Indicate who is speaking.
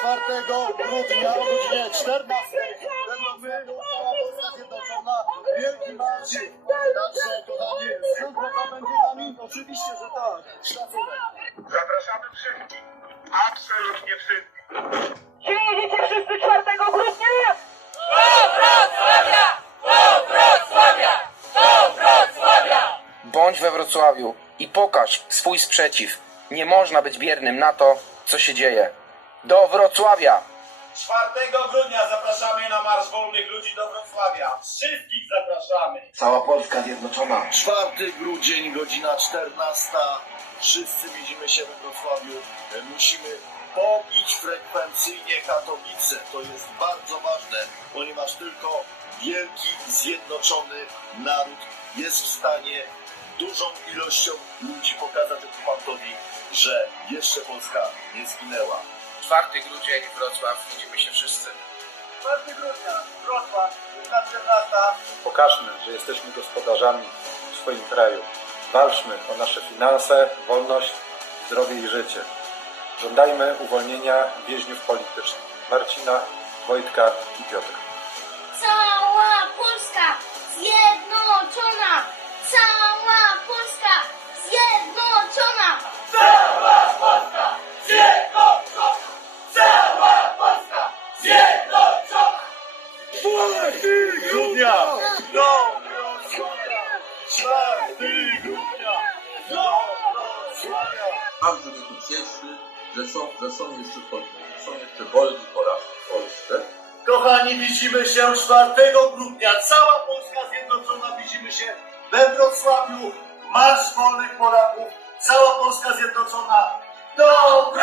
Speaker 1: 14 będą my, cała Polska Zjednoczona, wielki marsz. Także, kochani, Sylweta będzie z nami? Oczywiście, że tak. Szacunek.
Speaker 2: Zapraszamy wszystkich. Absolutnie wszystkich.
Speaker 3: Gdzie jedziecie wszyscy 4 grudnia?
Speaker 4: Bądź we Wrocławiu i pokaż swój sprzeciw. Nie można być biernym na to, co się dzieje. Do Wrocławia!
Speaker 5: 4 grudnia zapraszamy na Marsz Wolnych Ludzi do Wrocławia. Wszystkich zapraszamy.
Speaker 4: Cała Polska zjednoczona.
Speaker 1: 4 grudzień, godzina 14. Wszyscy widzimy się we Wrocławiu. Musimy pobić frekwencyjnie Katowice. To jest bardzo ważne, ponieważ tylko wielki, zjednoczony naród jest w stanie dużą ilością ludzi pokazać okupantowi, że jeszcze Polska nie zginęła.
Speaker 4: 4 grudzień, Wrocław, widzimy się wszyscy.
Speaker 5: 4 grudnia, Wrocław, godzina 14.
Speaker 6: Pokażmy, że jesteśmy gospodarzami w swoim kraju. Walczmy o nasze finanse, wolność, zdrowie i życie. Żądajmy uwolnienia więźniów politycznych Marcina, Wojtka i Piotra.
Speaker 1: Grudnia do Wrocławia! 4 grudnia do Wrocławia!
Speaker 7: Bardzo mnie to cieszy, że są, że są jeszcze Polki, są jeszcze wolni Polacy w Polsce.
Speaker 1: Kochani, widzimy się 4 grudnia. Cała Polska Zjednoczona widzimy się we Wrocławiu. Marsz Wolnych Polaków. Cała Polska Zjednoczona do Wrocławia!